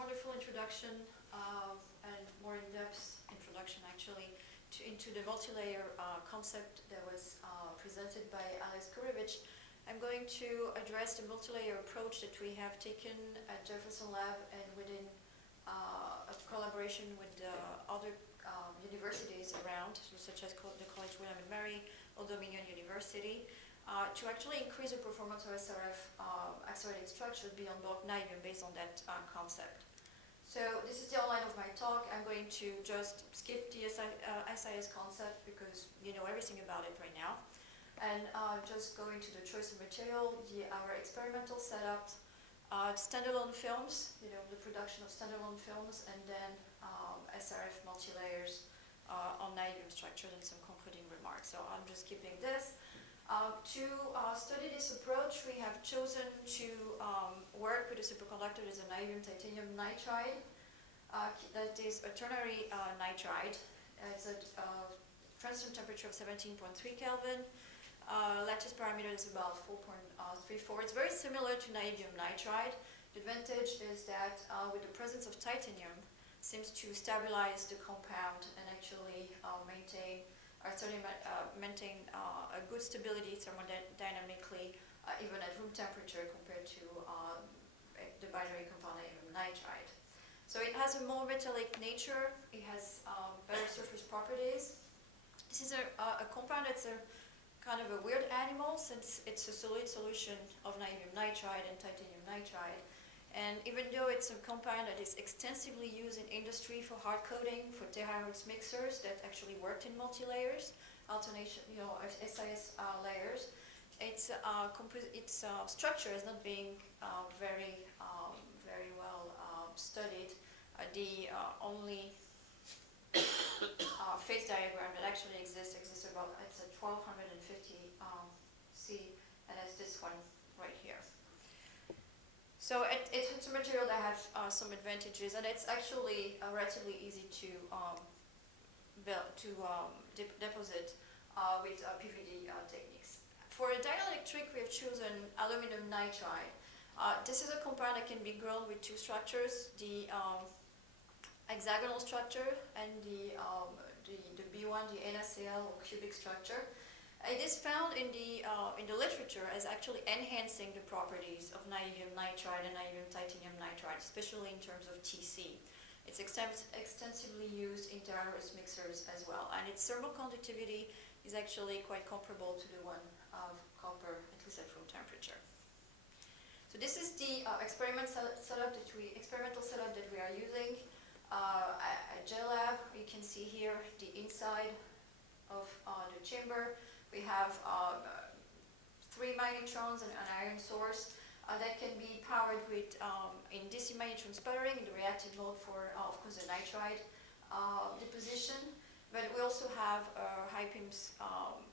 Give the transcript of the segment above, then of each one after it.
wonderful introduction and more in-depth introduction actually into the multi-layer concept that was presented by Alex Gurevich. I'm going to address the multi-layer approach that we have taken at Jefferson Lab and within a collaboration with other universities around, such as the College William and Mary, Old Dominion University, to actually increase the performance of SRF accelerated structures beyond bulk niobium based on that concept. So this is the outline of my talk. I'm going to just skip the SIS concept because you know everything about it right now, and just go into the choice of material, our experimental setup, standalone films, you know, the production of standalone films, and then SRF multi-layers on niobium structures and some concluding remarks. So I'm just skipping this. To study this approach, we have chosen to work with a superconductor that is a niobium titanium nitride. That is a ternary nitride. It's a transition temperature of 17.3 Kelvin. Lattice parameter is about 4.34. It's very similar to niobium nitride. The advantage is that with the presence of titanium, seems to stabilize the compound and actually maintain a good stability thermodynamically, even at room temperature compared to the binary compound niobium nitride. So it has a more metallic nature. It has better surface properties. This is a compound that's a kind of a weird animal since it's a solid solution of niobium nitride and titanium nitride. And even though it's a compound that is extensively used in industry for hard coating, for terahertz mixers that actually worked in multi-layers, alternation, you know, SIS layers, its structure is not being very well studied. The only phase diagram that actually exists about, it's a 1250 C, and it's this one right here. So it's a material that has some advantages, and it's actually relatively easy to deposit with PVD techniques. For a dielectric, we have chosen aluminum nitride. This is a compound that can be grown with two structures: the hexagonal structure and the B1, the NaCl or cubic structure. It is found in the literature as actually enhancing the properties of niobium nitride and niobium titanium nitride, especially in terms of TC. It's extensively used in terahertz mixers as well, and its thermal conductivity is actually quite comparable to the one of copper, at least at room temperature. So this is the experimental setup that we are using at JLab. You can see here the inside of the chamber. We have 3 magnetrons and an iron source that can be powered with in DC magnetron sputtering in the reactive mode for, of course, the nitride deposition. But we also have a HiPIMS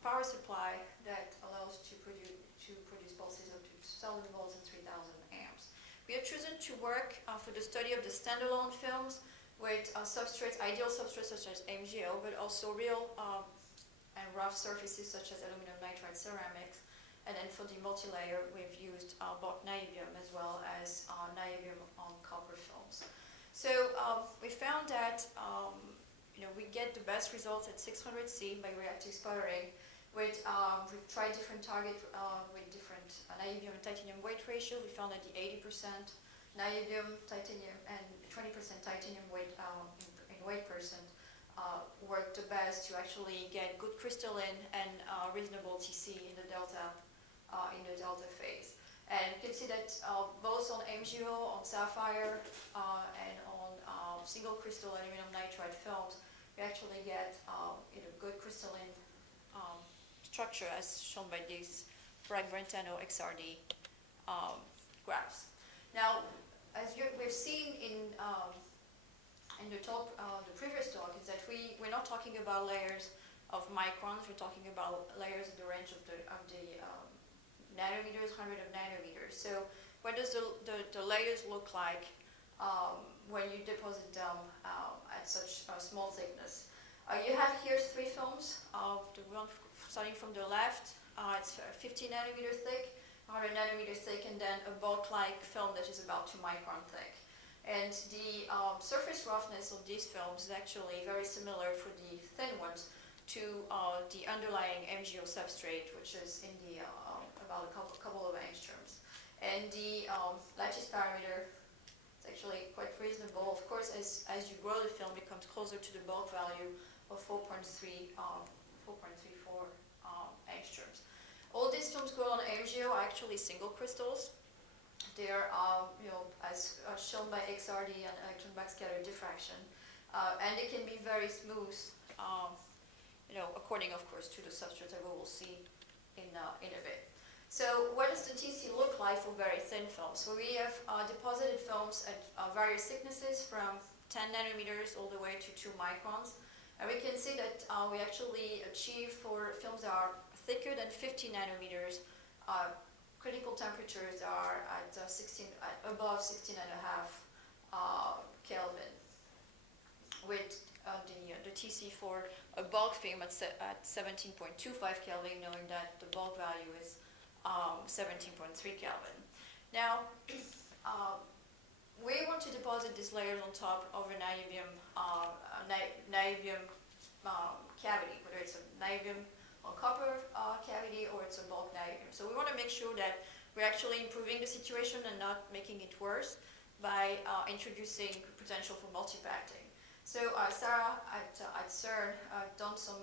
power supply that allows to produce pulses up to 2,000 volts and 3,000 amps. We have chosen to work for the study of the standalone films with substrates, ideal substrates such as MgO, but also real and rough surfaces such as aluminum nitride ceramics. And then for the multi-layer, we've used bulk niobium as well as niobium on copper films. So we found that we get the best results at 600 C by reactive sputtering. We've tried different targets with different niobium and titanium weight ratio. We found that the 80% niobium, titanium, and 20% titanium weight in weight percent worked the best to actually get good crystalline and reasonable TC in the delta phase. And you can see that both on MgO, on sapphire, and on single crystal aluminum nitride films, we actually get good crystalline structure as shown by these Bragg-Brentano XRD graphs. Now, as we've seen in the talk, the previous talk, is that we're not talking about layers of microns. We're talking about layers in the range of the nanometers, 100 of nanometers. So, what does the layers look like when you deposit them at such a small thickness? You have here 3 films. The one starting from the left, it's 50 nanometers thick, 100 nanometers thick, and then a bulk-like film that is about 2 micron thick. And the surface roughness of these films is actually very similar for the thin ones to the underlying MgO substrate, which is in the about a couple of angstroms. And the lattice parameter is actually quite reasonable. Of course, as you grow the film, it comes closer to the bulk value of 4.34 angstroms. All these films grow on MgO are actually single crystals. They're, as shown by XRD and electron backscatter diffraction, and they can be very smooth, according, of course, to the substrate that we will see in a bit. So what does the TC look like for very thin films? So we have deposited films at various thicknesses from 10 nanometers all the way to 2 microns. And we can see that we actually achieve, for films that are thicker than 50 nanometers, critical temperatures are at above 16.5 Kelvin, with the TC for a bulk film at 17.25 Kelvin, knowing that the bulk value is 17.3 Kelvin. Now, we want to deposit these layers on top of a niobium cavity, whether it's a niobium or copper cavity or it's a bulk niobium. So we want to make sure that we're actually improving the situation and not making it worse by introducing potential for multipacting. So Sarah at CERN done some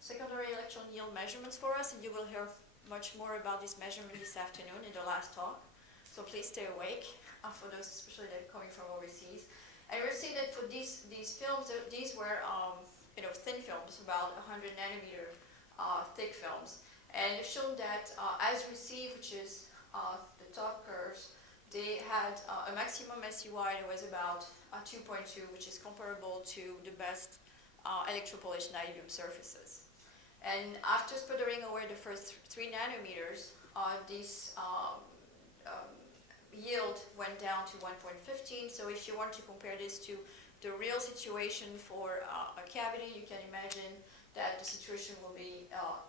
secondary electron yield measurements for us, and you will hear much more about this measurement this afternoon in the last talk. So please stay awake for those especially that are coming from overseas. And we'll see that for these films, these were thin films, about 100 nanometer thick films, and it showed that as received, which is the top curves, they had a maximum SUI that was about 2.2, which is comparable to the best electropolished niobium surfaces. And after sputtering away the first 3 nanometers, this yield went down to 1.15. So if you want to compare this to the real situation for a cavity, you can imagine that the situation will be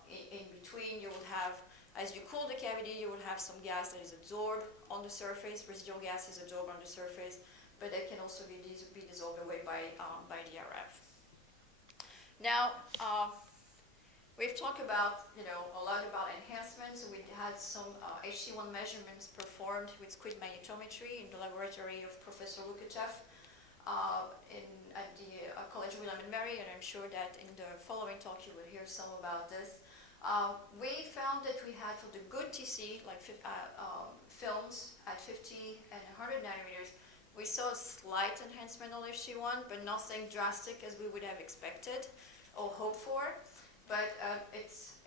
in between. You will have, as you cool the cavity, you will have some gas that is absorbed on the surface, residual gas is absorbed on the surface, but that can also be dissolved away by the RF. Now, we've talked about, a lot about enhancements. We had some HC1 measurements performed with squid magnetometry in the laboratory of Professor Lukachev at the College of William and Mary, and I'm sure that in the following talk you will hear some about this. We found that we had, for the good TC, like films at 50 and 100 nanometers, we saw a slight enhancement on HC1, but nothing drastic as we would have expected or hoped for. But it's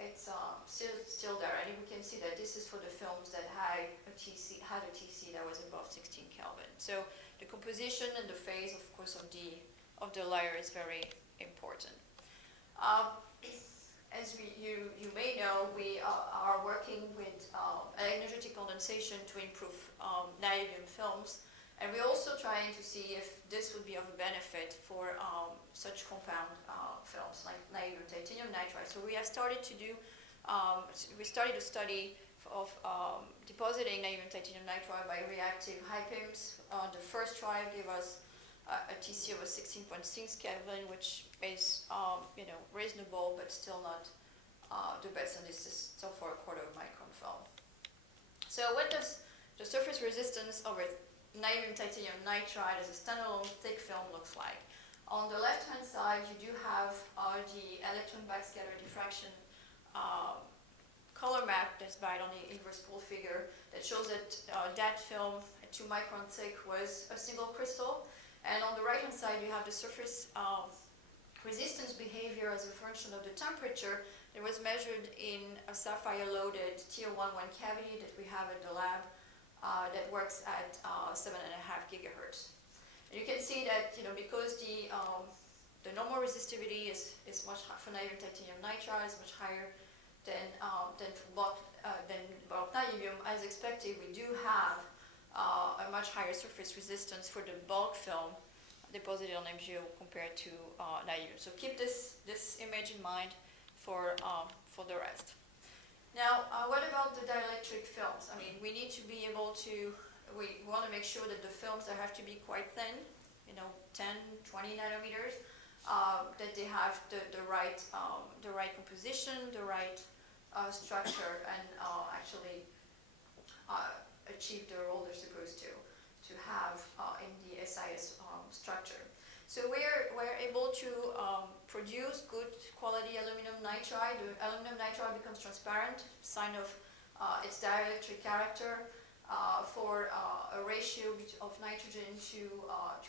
still there, and we can see that this is for the films that had a TC that was above 16 Kelvin. So the composition and the phase, of course, of the layer is very important. As you may know, we are working with energetic condensation to improve niobium films, and we're also trying to see if this would be of a benefit for such compound films like niobium titanium nitride. So we have started to do, we started a study of depositing niobium titanium nitride by reactive HiPIMS. The first try gave us a TC of 16.6 Kelvin, which is reasonable, but still not the best, and this is still for a quarter of micron film. So what does the surface resistance of a niobium titanium nitride as a standalone thick film looks like? On the left-hand side, you do have the electron backscatter diffraction color map that's by on the inverse pole figure that shows that that film at 2 micron thick was a single crystal. And on the right-hand side, you have the surface resistance behavior as a function of the temperature that was measured in a sapphire-loaded TO11 cavity that we have at the lab that works at 7.5 gigahertz. And you can see that because the normal resistivity is much higher for niobium titanium nitride, is much higher than bulk niobium. As expected, we do have a much higher surface resistance for the bulk film deposited on MgO compared to niobium. So keep this image in mind for the rest. Now, what about the dielectric films? I mean, we need to be able to we want to make sure that the films that have to be quite thin, 10, 20 nanometers, that they have the right composition, the right structure, and actually achieve the role they're supposed to have in the SIS structure. So we're able to produce good quality aluminum nitride. The aluminum nitride becomes transparent, sign of its dielectric character for a ratio of nitrogen to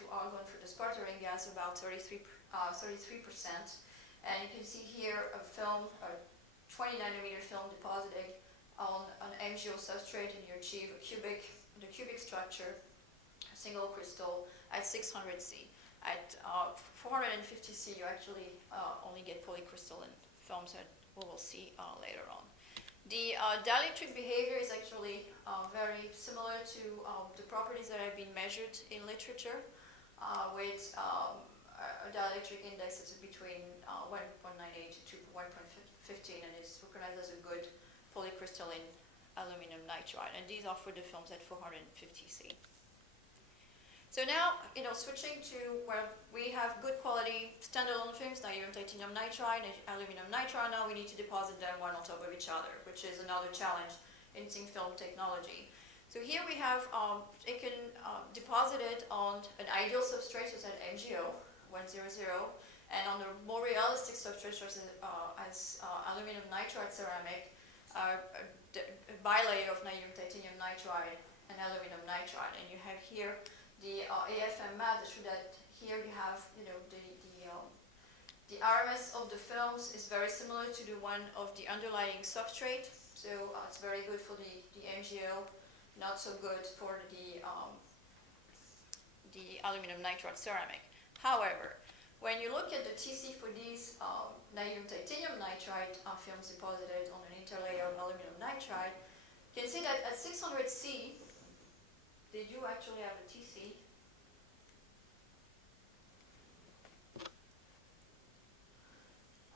argon for the sputtering gas, about 33%. And you can see here a film, a 20 nanometer film deposited on an MgO substrate, and you achieve the cubic structure, a single crystal at 600 C. At 450 C, you actually only get polycrystalline films that we will see later on. The dielectric behavior is actually very similar to the properties that have been measured in literature, with a dielectric index that's between 1.98 to 1.15, and is recognized as a good polycrystalline aluminum nitride. And these are for the films at 450 C. So now, switching to where we have good quality standalone films, niobium titanium nitride, aluminum nitride. Now we need to deposit them one on top of each other, which is another challenge in thin film technology. So here we have deposited on an ideal substrate, so it's at MgO 100, and on a more realistic substrate, such as aluminum nitride ceramic, a bilayer of niobium titanium nitride and aluminum nitride, and you have here the AFM map that shows that here you have, the RMS of the films is very similar to the one of the underlying substrate. So it's very good for the MgO, not so good for the aluminum nitride ceramic. However, when you look at the TC for these niobium titanium nitride films deposited on an interlayer of aluminum nitride, you can see that at 600 C, they do actually have a TC.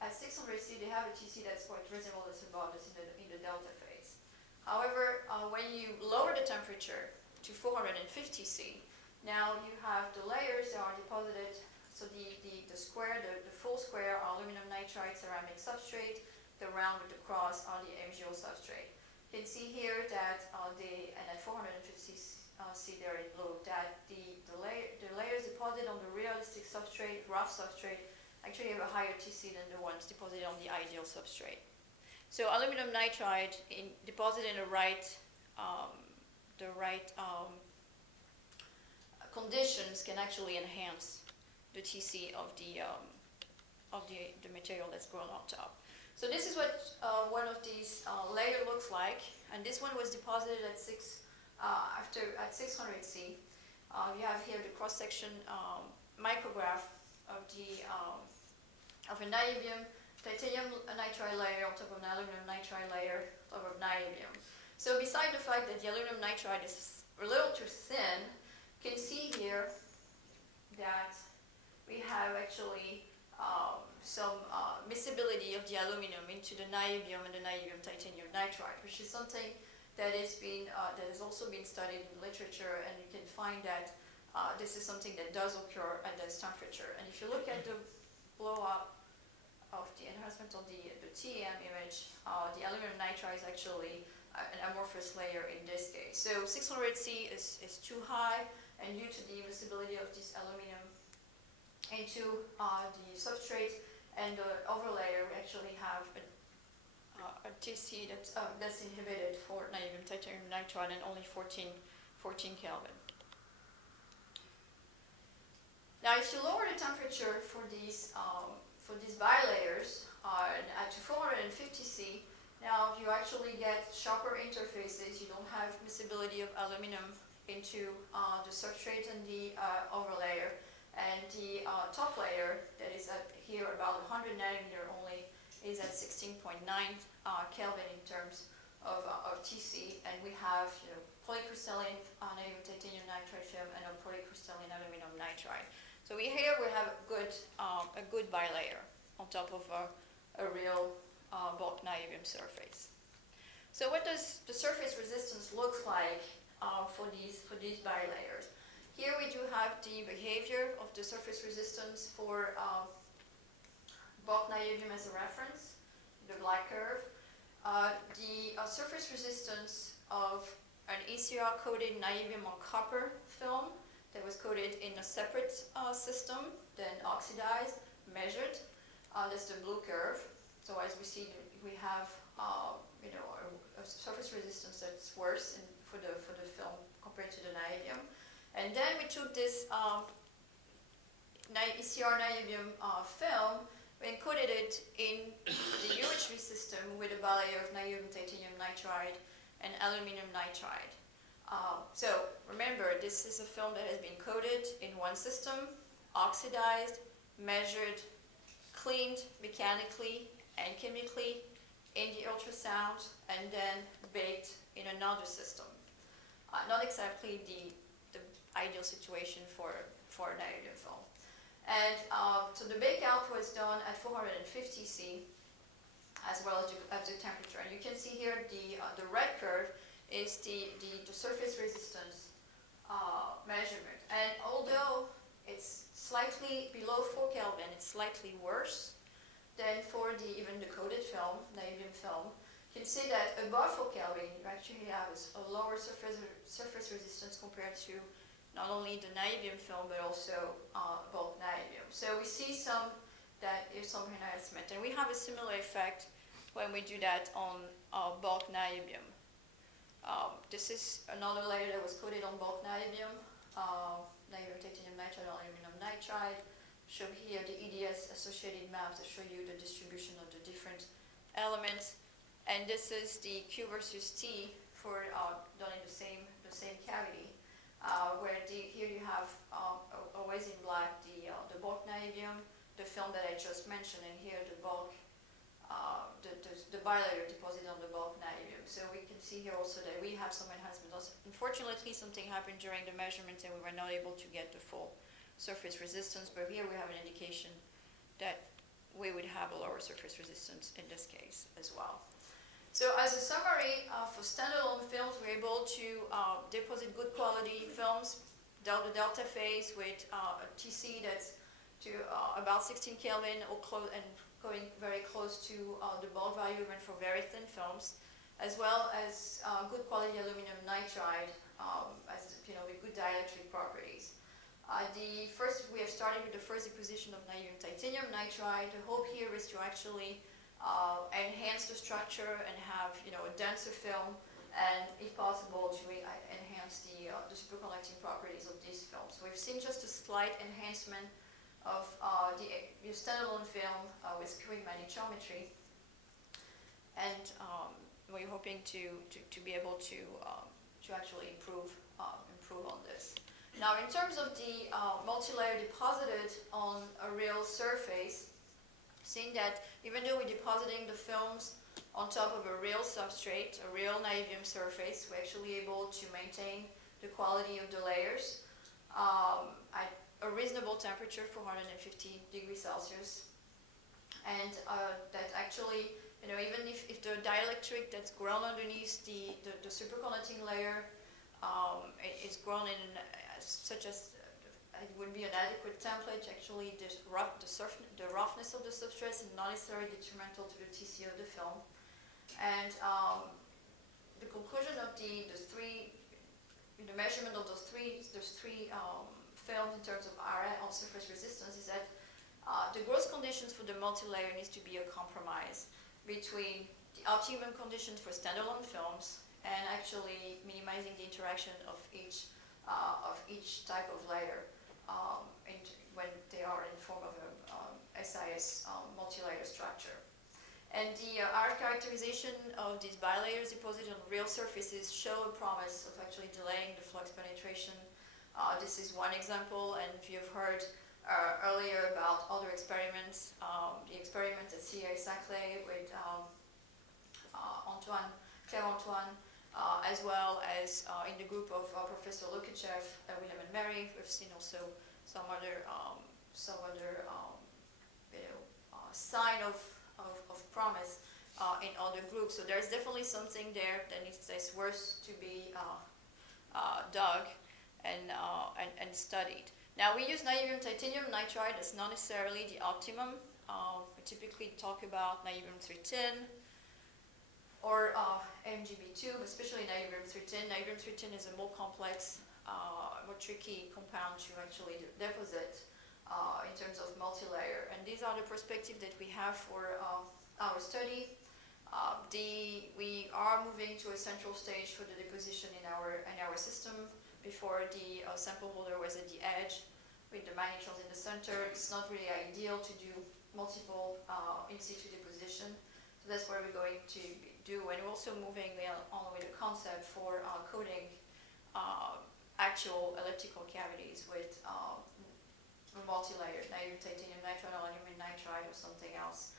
At 600 C, they have a TC that's quite reasonable, that's above this in the delta phase. However, when you lower the temperature to 450 C, now you have the layers that are deposited. So the square, the full square are aluminum nitride ceramic substrate. The round with the cross are the MgO substrate. You can see here that and at 450 C there in blue, that the layers deposited on the realistic substrate, rough substrate, actually have a higher TC than the ones deposited on the ideal substrate. So aluminum nitride deposited in the right conditions can actually enhance the TC of the material that's grown on top. So this is what one of these layer looks like, and this one was deposited at 600 C. You have here the cross-section micrograph of a niobium titanium nitride layer on top of an aluminum nitride layer on top of niobium. So beside the fact that the aluminum nitride is a little too thin, you can see here that we have actually some miscibility of the aluminum into the niobium and the niobium titanium nitride, which is something that has also been studied in literature, and you can find that this is something that does occur at this temperature. And if you look at the blow up of the enhancement of the TEM image, the aluminum nitride is actually an amorphous layer in this case. So 600 C is too high, and due to the miscibility of this aluminum into the substrate and the overlayer, we actually have a TC that's inhibited for niobium titanium nitride and only 14 Kelvin. Now, if you lower the temperature for these bilayers at 450 C, now you actually get sharper interfaces. You don't have miscibility of aluminum into the substrate and the overlayer. And the top layer that is at here about 100 nanometer only is at 16.9 Kelvin in terms of TC, and we have polycrystalline niobium titanium nitride film and a polycrystalline aluminum nitride. So here we have a good bilayer on top of a real bulk niobium surface. So what does the surface resistance look like for these bilayers. Here we do have the behavior of the surface resistance for bulk niobium as a reference, the black curve. The surface resistance of an ECR-coated niobium on copper film that was coated in a separate system, then oxidized, measured. That's the blue curve. So as we see, we have a surface resistance that's worse for the film compared to the niobium. And then we took this ECR niobium film, we encoded it in the UHV system with a bilayer of niobium titanium nitride and aluminum nitride. So remember, this is a film that has been coated in one system, oxidized, measured, cleaned mechanically and chemically in the ultrasound, and then baked in another system. Not exactly the ideal situation for a niobium film. And so the bake out was done at 450 C as well as the temperature. And you can see here the red curve is the surface resistance measurement. And although it's slightly below 4 Kelvin, it's slightly worse than for even the coated film, niobium film. You can see that above 4 Kelvin, you actually have a lower surface resistance compared to not only the niobium film, but also bulk niobium. So we see that there's some enhancement. And we have a similar effect when we do that on bulk niobium. This is another layer that was coated on bulk niobium, niobium titanium nitride, aluminum nitride. Show here the EDS associated maps that show you the distribution of the different elements. And this is the Q versus T for done in the same cavity. Where here you have always in black the bulk niobium, the film that I just mentioned, and here the bulk, the bilayer deposited on the bulk niobium. So we can see here also that we have some enhancement. Unfortunately, something happened during the measurements and we were not able to get the full surface resistance, but here we have an indication that we would have a lower surface resistance in this case as well. So as a summary, for standalone films, we're able to deposit good quality films, the delta phase with a TC that's to about 16 Kelvin or and going very close to the bulk value even for very thin films, as well as good quality aluminum nitride with good dielectric properties. We have started with the first deposition of niobium titanium nitride. The hope here is to actually enhance the structure and have a denser film, and if possible to enhance the superconducting properties of these films. So we've seen just a slight enhancement of the standalone film with curing magnetometry, and we're hoping to be able to actually improve on this. Now, in terms of the multilayer deposited on a real surface, seeing that even though we're depositing the films on top of a real substrate, a real niobium surface, we're actually able to maintain the quality of the layers at a reasonable temperature, 450 degrees Celsius. And that actually, even if the dielectric that's grown underneath the superconducting layer is grown in such as it would be an adequate template. Actually, the roughness of the substrate is not necessarily detrimental to the TC of the film. And the conclusion of the measurement of those three films in terms of RF on surface resistance is that the growth conditions for the multilayer needs to be a compromise between the optimum conditions for standalone films and actually minimizing the interaction of each type of layer when they are in the form of a SIS multilayer structure. And our characterization of these bilayers deposited on real surfaces show a promise of actually delaying the flux penetration. This is one example, and you've heard earlier about other experiments. The experiment at CA-Saclay with Claire Antoine, as well as in the group of Professor Lukachev, William and Mary. We've seen also some other sign of promise in other groups. So there's definitely something there that's worth to be dug and studied. Now we use niobium titanium nitride as not necessarily the optimum. We typically talk about niobium 3tin or NbTiN, especially niobium 3tin. Niobium 3tin is a more complex, more tricky compound to actually deposit in terms of multilayer. And these are the perspectives that we have for our study. We are moving to a central stage for the deposition in our system. Before, the sample holder was at the edge with the magnetrons in the center. It's not really ideal to do multiple in situ deposition. So that's what we're going to do. And we're also moving on with a concept for coating actual elliptical cavities with multi-layered niobium titanium nitride or aluminum nitride or something else.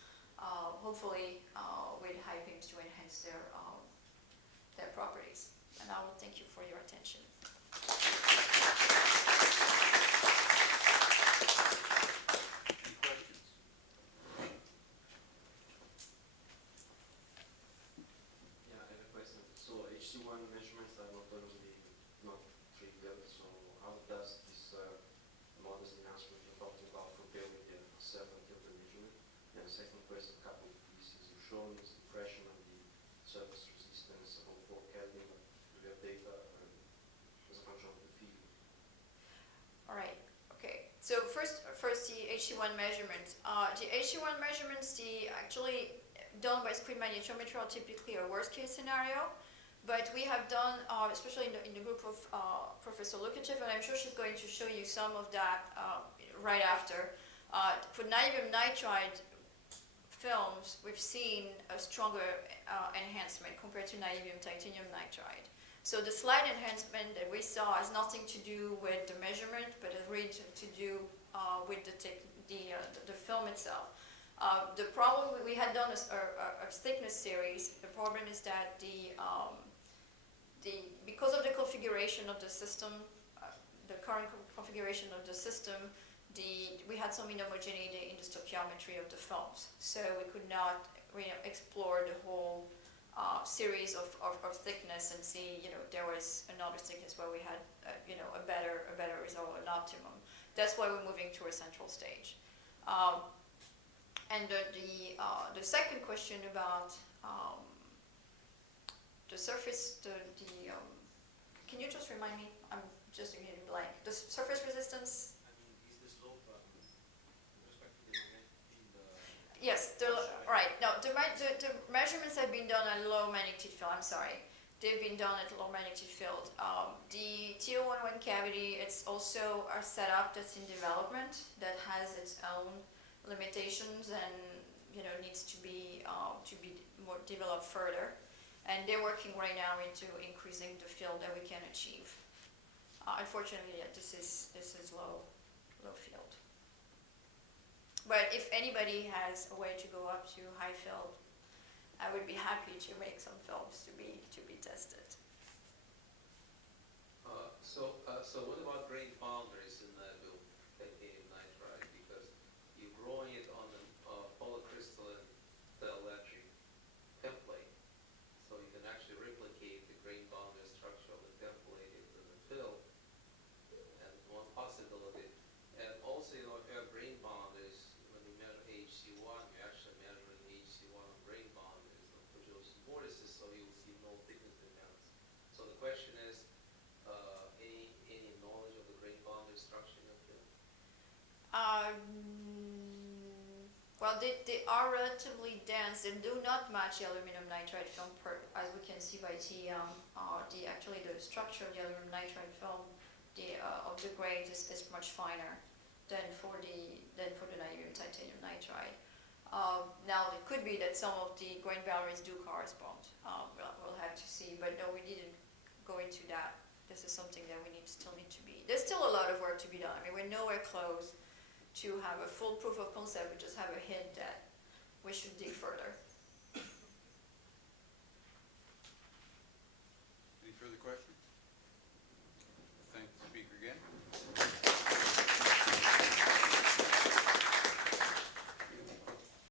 Hopefully with HiPIMS to enhance their properties. And I will thank you for your attention. HC1 measurements are not trivial, so how does this modest enhancement you're talking about compare with the certainty of the measurement? And the second question, a couple of pieces you've shown is the pressure and the surface resistance of 4 Kelvin. Do we have data as a function of the field? All right. Okay. So first the HC1 measurements. The HC1 measurements, actually done by screen magnetometry are typically a worst case scenario. But we have done, especially in the group of Professor Lukachev, and I'm sure she's going to show you some of that right after. For niobium nitride films, we've seen a stronger enhancement compared to niobium titanium nitride. So the slight enhancement that we saw has nothing to do with the measurement, but it really to do with the film itself. The problem, we had done a thickness series. The problem is that because of the configuration of the system, the current configuration of the system, we had some inhomogeneity in the stoichiometry of the films. So we could not explore the whole series of thickness and see, there was another thickness where we had, a better result, an optimum. That's why we're moving to a central stage. And the second question about the surface, can you just remind me? I'm just getting blank. The surface resistance? I mean, is the slope with respect to the Yes, right. No, the measurements have been done at low magnetic field. I'm sorry. They've been done at low magnetic field. The T011 cavity, it's also a setup that's in development that has its own limitations and needs to be more developed further. And they're working right now into increasing the field that we can achieve. Unfortunately, this is low field. But if anybody has a way to go up to high field, I would be happy to make some films to be tested. So what about grain boundaries in the titanium nitride? Because you're growing it on a polycrystalline dielectric template, so you can actually replicate the grain boundary structure of the template into the fill, and one possibility. And also, if you have grain boundaries, when you measure HC1, you're actually measuring HC1 on grain boundaries of those vortices, so you'll see no thickness difference. So the question is, any knowledge of the grain boundary structure in the field? Well, they are relatively dense. They do not match the aluminum nitride film, as we can see by actually the structure of the aluminum nitride film, of the grains is much finer than for the niobium titanium nitride. Now, it could be that some of the grain boundaries do correspond. We'll have to see, but no, we didn't go into that. This is something that still need to be. There's still a lot of work to be done. I mean, we're nowhere close to have a full proof of concept. We just have a hint that we should dig further.